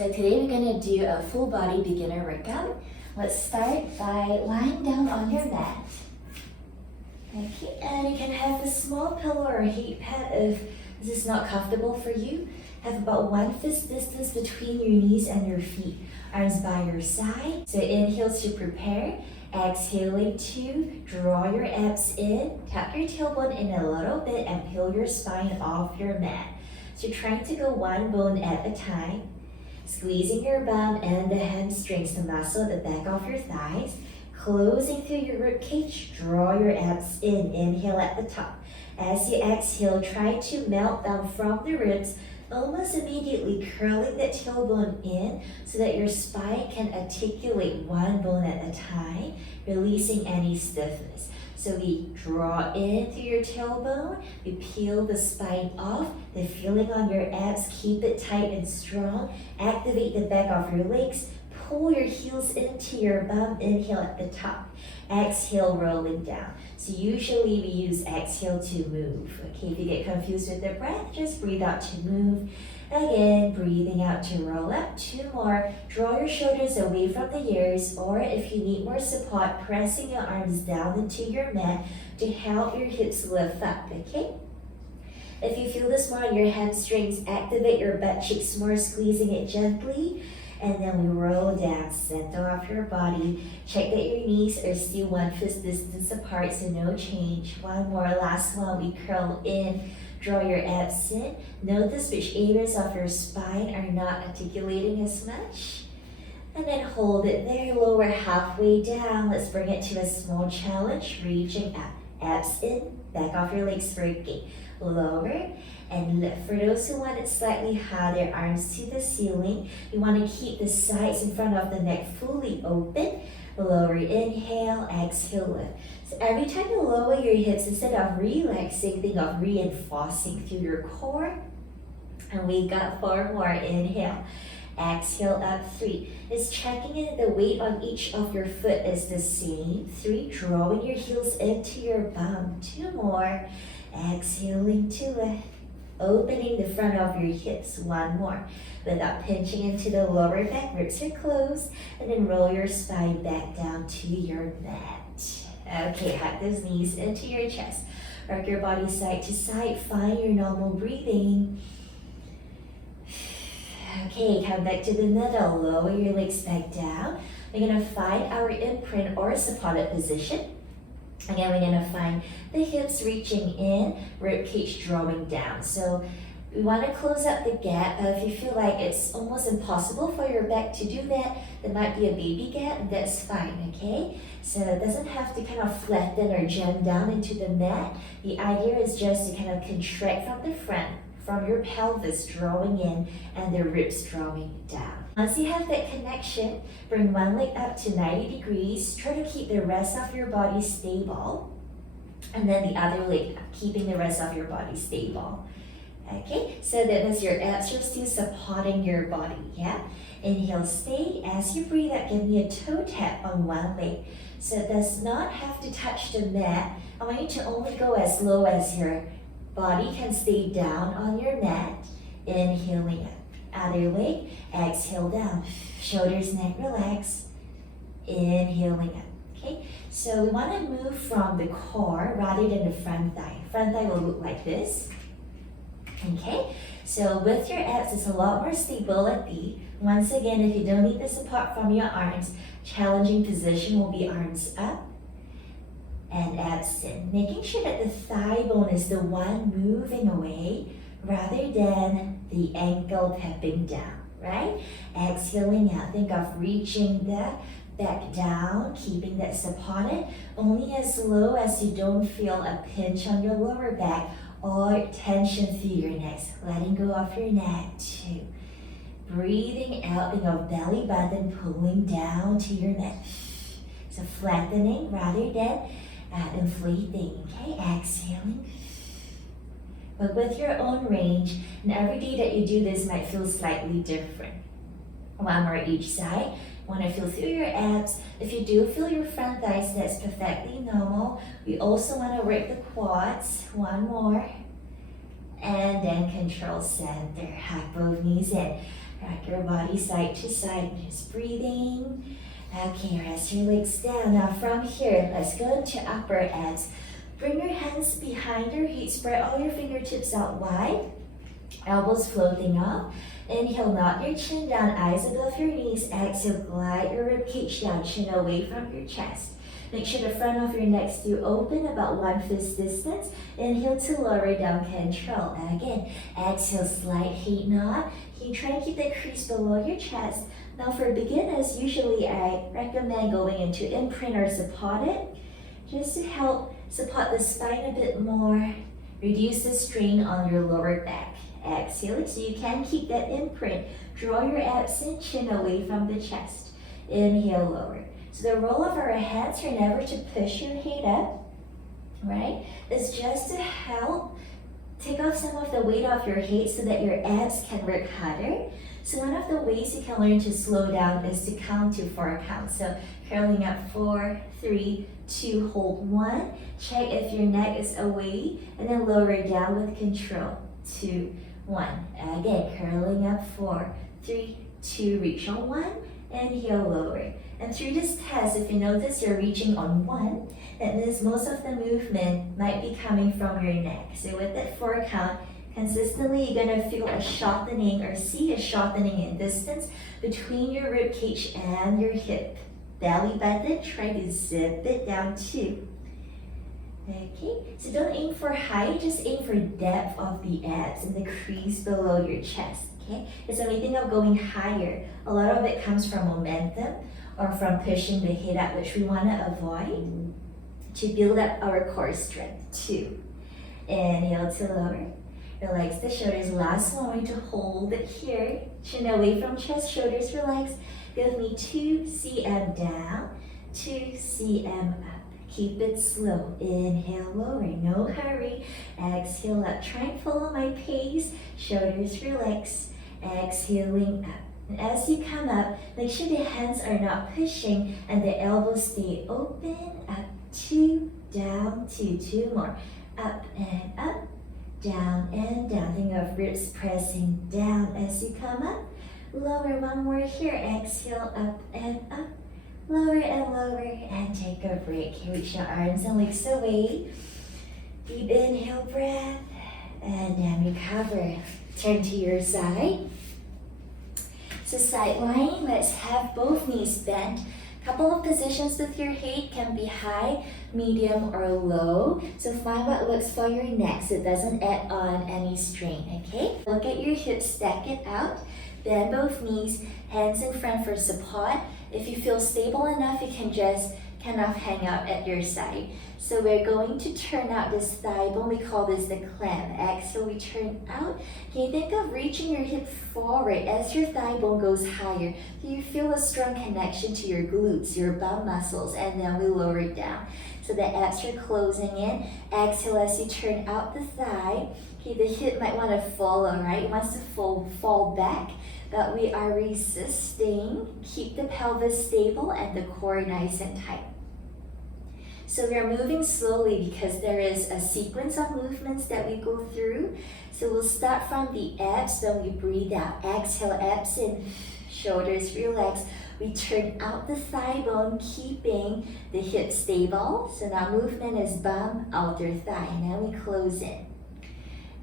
So today we're going to do a full body beginner workout. Let's start by lying down on your mat. Okay, and you can have a small pillow or a heat pad if this is not comfortable for you. Have about 1 fist distance between your knees and your feet. Arms by your side. So inhale to prepare. Exhaling to draw your abs in. Tap your tailbone in a little bit and peel your spine off your mat. So you're trying to go one bone at a time. Squeezing your bum and the hamstrings to muscle the back of your thighs. Closing through your rib cage, draw your abs in. Inhale at the top. As you exhale, try to melt down from the ribs, almost immediately curling that tailbone in so that your spine can articulate one bone at a time, releasing any stiffness. So we draw in through your tailbone, we peel the spine off, the feeling on your abs, keep it tight and strong, activate the back of your legs, pull your heels into your bum, inhale at the top, exhale rolling down. So usually we use exhale to move. Okay, if you get confused with the breath, just breathe out to move. Again, breathing out to roll up. 2 more. Draw your shoulders away from the ears, or if you need more support, pressing your arms down into your mat to help your hips lift up, okay? If you feel this more on your hamstrings, activate your butt cheeks more, squeezing it gently. And then we roll down, center of your body. Check that your knees are still 1 fist distance apart, so no change. 1 more, last one, we curl in. Draw your abs in. Notice which areas of your spine are not articulating as much. And then hold it there, lower halfway down. Let's bring it to a small challenge, reaching up. Abs in, back of your legs working. Lower and lift. For those who want it slightly higher, arms to the ceiling. You want to keep the sides in front of the neck fully open. Lower inhale, exhale lift. So every time you lower your hips, instead of relaxing, think of reinforcing through your core. And we got 4 more. Inhale, exhale up 3. It's checking in the weight on each of your foot is the same. 3, drawing your heels into your bum. 2 more. Exhaling to lift. Opening the front of your hips. 1 more. Without pinching into the lower back, ribs are closed. And then roll your spine back down to your mat. Okay, hug those knees into your chest. Rock your body side to side. Find your normal breathing. Okay, come back to the middle. Lower your legs back down. We're going to find our imprint or supported position. Again, we're going to find the hips reaching in, rib cage drawing down. So we want to close up the gap. If you feel like it's almost impossible for your back to do that, there might be a baby gap, and that's fine, okay? So it doesn't have to kind of flatten or jam down into the mat. The idea is just to kind of contract from the front, from your pelvis drawing in and the ribs drawing down. Once you have that connection, bring one leg up to 90 degrees. Try to keep the rest of your body stable. And then the other leg up, keeping the rest of your body stable. Okay, so that means your abs are still supporting your body, yeah? Inhale, stay. As you breathe out, give me a toe tap on one leg. So it does not have to touch the mat. I want you to only go as low as your body can stay down on your mat. Inhaling up. Other leg, exhale down. Shoulders, neck, relax. Inhaling up. Okay, so we want to move from the core rather than the front thigh. Front thigh will look like this. Okay, so with your abs, it's a lot more stability. Once again, if you don't need the support from your arms, challenging position will be arms up and abs in. Making sure that the thigh bone is the one moving away rather than the ankle tapping down, right? Exhaling out, think of reaching the back down, keeping that supported, only as low as you don't feel a pinch on your lower back or tension through your neck. Letting go of your neck, 2. Breathing out, think of belly button pulling down to your neck. So flattening rather than inflating, okay? Exhaling. But with your own range, and every day that you do this might feel slightly different. 1 more each side. Want to feel through your abs. If you do feel your front thighs, that's perfectly normal. We also want to work the quads. 1 more. And then control center. Hug both knees in. Rock your body side to side, just breathing. Okay, rest your legs down. Now from here, let's go into upper abs. Bring your hands behind your feet, spread all your fingertips out wide, elbows floating up. Inhale, nod your chin down, eyes above your knees. Exhale, glide your ribcage down, chin away from your chest. Make sure the front of your neck still open, about 1 fist distance. Inhale to lower down, control. Again, exhale, slight head nod. You try and keep the crease below your chest. Now for beginners, usually I recommend going into imprint or supported, just to help support the spine a bit more, reduce the strain on your lower back. Exhale, so you can keep that imprint. Draw your abs in, chin away from the chest. Inhale, lower. So the role of our hands are never to push your head up, right? It's just to help take off some of the weight off your head so that your abs can work harder. So one of the ways you can learn to slow down is to count to 4 counts. So curling up 4, 3, 2, hold 1. Check if your neck is away, and then lower it down with control. 2, 1. Again, curling up 4, 3, 2, reach on 1. Inhale, lower. And through this test, if you notice you're reaching on 1, that means most of the movement might be coming from your neck. So with that 4 count, consistently you're gonna feel a shortening or see a shortening in distance between your rib cage and your hip. Belly button, try to zip it down too. Okay, so don't aim for height, just aim for depth of the abs and the crease below your chest. Okay, it's a way of going higher. A lot of it comes from momentum or from pushing the head up, which we want to avoid, to build up our core strength too. Inhale to lower. Relax the shoulders. Last one, we're going to hold it here. Chin away from chest, shoulders relax. Give me 2 cm down, 2 cm up. Keep it slow. Inhale, lower, no hurry. Exhale up. Try and follow my pace. Shoulders relax. Exhaling up. And as you come up, make sure the hands are not pushing and the elbows stay open. Up, 2, down, 2, 2 more. Up and up, down and down. Think of ribs pressing down as you come up. Lower, 1 more here. Exhale, up and up. Lower and lower, and take a break. Reach your arms and legs away. Deep inhale breath, and then recover. Turn to your side. So side lying, let's have both knees bent. Couple of positions with your head can be high, medium, or low. So find what works for your neck so it doesn't add on any strain, okay? Look at your hips, stack it out. Bend both knees, hands in front for support. If you feel stable enough, you can just kind of hang out at your side. So we're going to turn out this thigh bone. We call this the clam egg. So we turn out. Can you think of reaching your hip forward as your thigh bone goes higher? Do you feel a strong connection to your glutes, your bum muscles? And then we lower it down. So the abs are closing in. Exhale as you turn out the thigh. Okay, the hip might want to follow, right? It wants to fall back. But we are resisting. Keep the pelvis stable and the core nice and tight. So we are moving slowly because there is a sequence of movements that we go through. So we'll start from the abs, then we breathe out. Exhale, abs in, shoulders relax. We turn out the thigh bone, keeping the hips stable. So now movement is bum, outer thigh. Now we close in.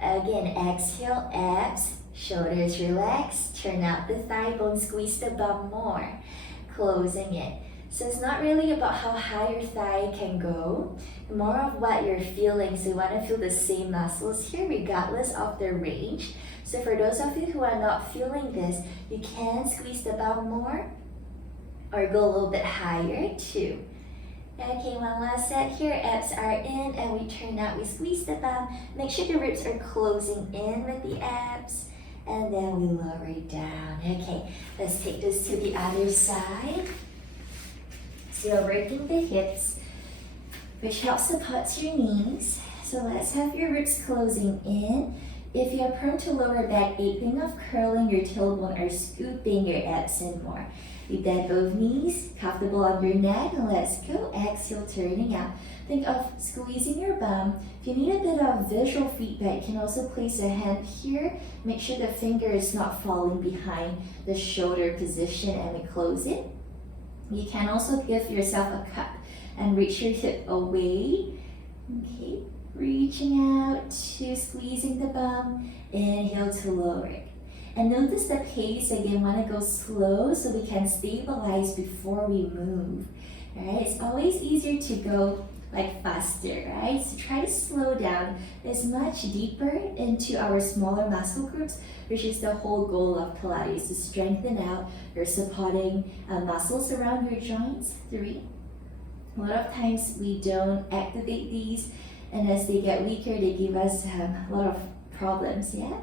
Again, exhale, abs, shoulders relax. Turn out the thigh bone, squeeze the bum more. Closing in. So it's not really about how high your thigh can go, more of what you're feeling. So you want to feel the same muscles here regardless of the range. So for those of you who are not feeling this, you can squeeze the bum more or go a little bit higher too. Okay, one last set here. Abs are in and we turn out, we squeeze the bum. Make sure the ribs are closing in with the abs. And then we lower it down. Okay, let's take this to the other side. So you're working the hips, which helps support your knees. So let's have your ribs closing in. if you are prone to lower back ache, think of curling your tailbone or scooping your abs in more. You bend both knees, comfortable on your neck, and let's go. Exhale, turning out. Think of squeezing your bum. If you need a bit of visual feedback, you can also place a hand here. Make sure the finger is not falling behind the shoulder position, and we close it. You can also give yourself a cup and reach your hip away. Okay, reaching out to squeezing the bum. Inhale to lower it. And notice the pace again. Want to go slow so we can stabilize before we move. Alright, it's always easier to go like faster, right? So try to slow down. It's much deeper into our smaller muscle groups, which is the whole goal of Pilates, to strengthen out your supporting muscles around your joints. 3. A lot of times we don't activate these, and as they get weaker, they give us a lot of problems, yeah?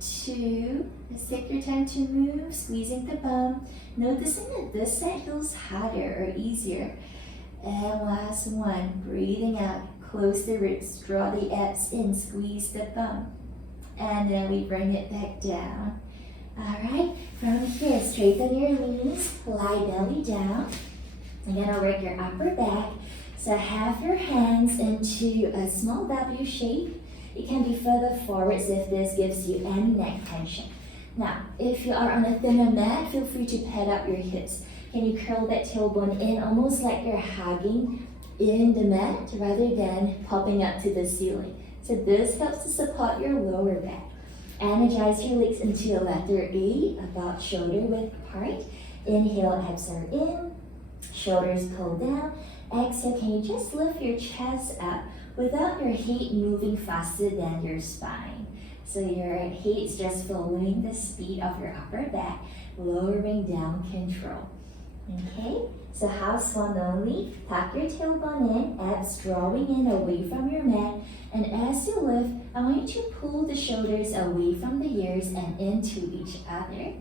2, let's take your time to move, squeezing the bum, noticing that this side feels harder or easier. And last one, breathing out, close the ribs, draw the abs in, squeeze the bum. And then we bring it back down. Alright, from here, straighten your knees, lie belly down. You're gonna work your upper back. So have your hands into a small W shape. It can be further forwards if this gives you any neck tension. Now, if you are on a thinner mat, feel free to pad up your hips. Can you curl that tailbone in almost like you're hugging in the mat rather than popping up to the ceiling? So this helps to support your lower back. Energize your legs into a letter A, about shoulder width apart. Inhale, abs are in, shoulders pull down. Exhale, can you just lift your chest up without your head moving faster than your spine? So your head's just following the speed of your upper back, lowering down, control. Okay, so house one only. Tuck your tailbone in, abs drawing in away from your mat. And as you lift, I want you to pull the shoulders away from the ears and into each other.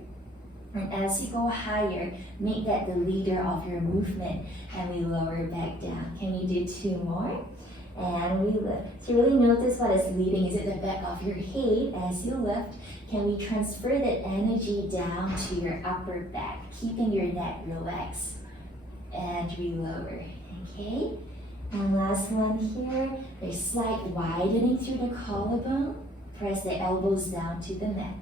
And as you go higher, make that the leader of your movement, and we lower back down. Can you do 2 more? And we lift. So really notice what is leading. Is it the back of your head as you lift? Can we transfer that energy down to your upper back, keeping your neck relaxed? And we lower, okay? And last one here, there's slight widening through the collarbone. Press the elbows down to the mat.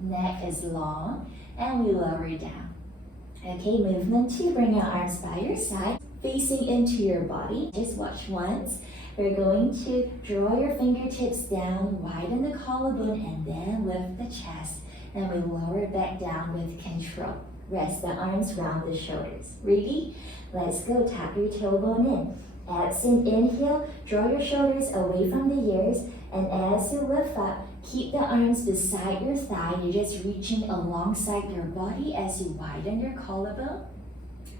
Neck is long, and we lower down. Okay, movement 2, bring your arms by your side, facing into your body. Just watch once. We're going to draw your fingertips down, widen the collarbone, and then lift the chest. And we lower back down with control. Rest the arms round the shoulders. Ready? Let's go. Tap your tailbone in. Abs in, inhale. Draw your shoulders away from the ears. And as you lift up, keep the arms beside your thigh. You're just reaching alongside your body as you widen your collarbone.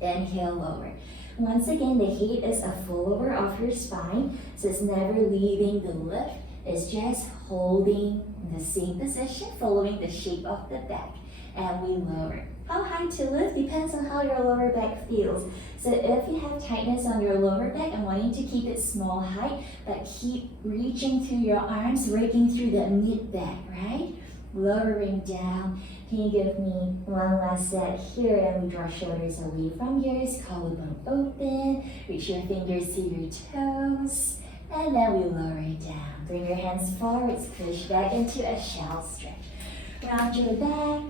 Inhale, lower. Once again, the head is a follower of your spine, so it's never leaving the lift. It's just holding the same position, following the shape of the back. And we lower. How high to lift depends on how your lower back feels. So if you have tightness on your lower back, I want you to keep it small height, but keep reaching through your arms, breaking through the mid back, right? Lowering down. Can you give me one last set here? And we draw shoulders away from ears, collarbone open, reach your fingers to your toes, and then we lower it down. Bring your hands forwards, push back into a shell stretch. Round your back,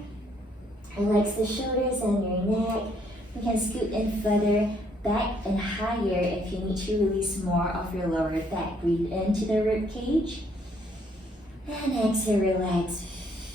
relax the shoulders and your neck. You can scoot in further back and higher if you need to release more of your lower back. Breathe into the rib cage, and exhale, relax.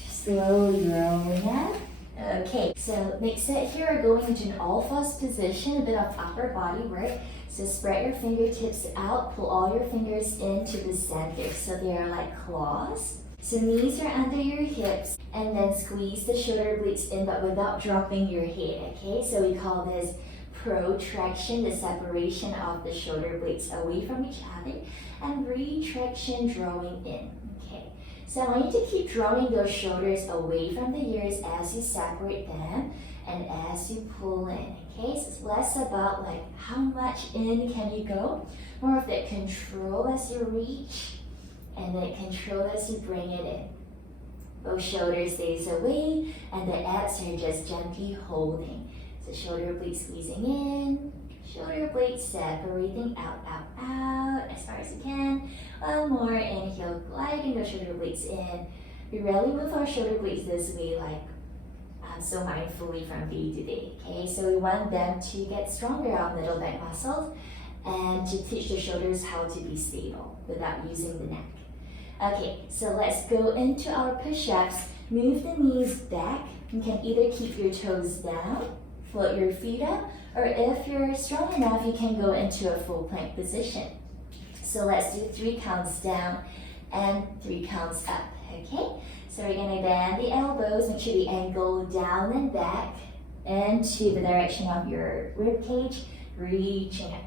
Slowly rolling up. Okay, so next set here, we're going into an all-fours position, a bit of upper body work. So spread your fingertips out, pull all your fingers into the center so they are like claws. So knees are under your hips, and then squeeze the shoulder blades in, but without dropping your head, okay? So we call this protraction, the separation of the shoulder blades away from each other, and retraction, drawing in, okay? So I want you to keep drawing those shoulders away from the ears as you separate them and as you pull in, okay? So it's less about like how much in can you go, more of that control as you reach and then control as you bring it in. Both shoulders stays away, and the abs are just gently holding. So shoulder blades squeezing in, shoulder blades separating out, out, out as far as you can. One more, inhale, gliding the shoulder blades in. We rarely move our shoulder blades this way, like so mindfully from day to day. Okay, so we want them to get stronger, our middle back muscles, and to teach the shoulders how to be stable without using the neck. Okay, so let's go into our push-ups. Move the knees back. You can either keep your toes down, float your feet up, or if you're strong enough, you can go into a full plank position. So let's do 3 counts down and 3 counts up, okay? So we're gonna bend the elbows, make sure the angle down and back into the direction of your rib cage, reaching up.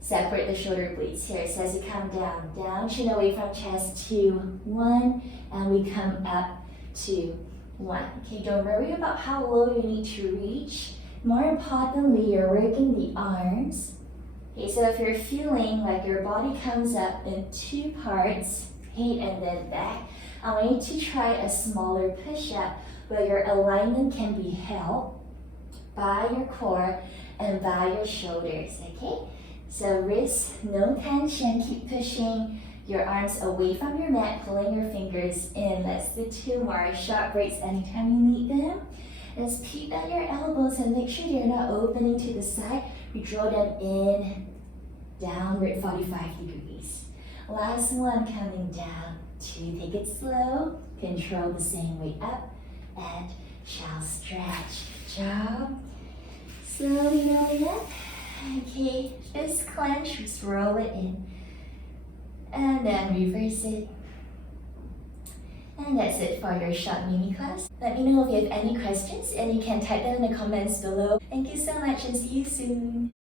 Separate the shoulder blades here. So as you come down, down, chin away from chest, 2, 1, and we come up, 2, 1. Okay, don't worry about how low you need to reach. More importantly, you're working the arms. Okay, so if you're feeling like your body comes up in 2 parts, head and then back, I want you to try a smaller push-up where your alignment can be held by your core and by your shoulders, okay? So wrists, no tension, keep pushing your arms away from your mat, pulling your fingers in. Let's do 2 more. Short breaks anytime you need them. Let's peek at your elbows and make sure they're not opening to the side. We draw them in, downward 45 degrees. Last one, coming down. 2, take it slow. Control the same way up and shall stretch. Good job. Slowly rolling up. Okay, fist clench, just roll it in. And then reverse it. And that's it for your short mini class. Let me know if you have any questions and you can type them in the comments below. Thank you so much and see you soon.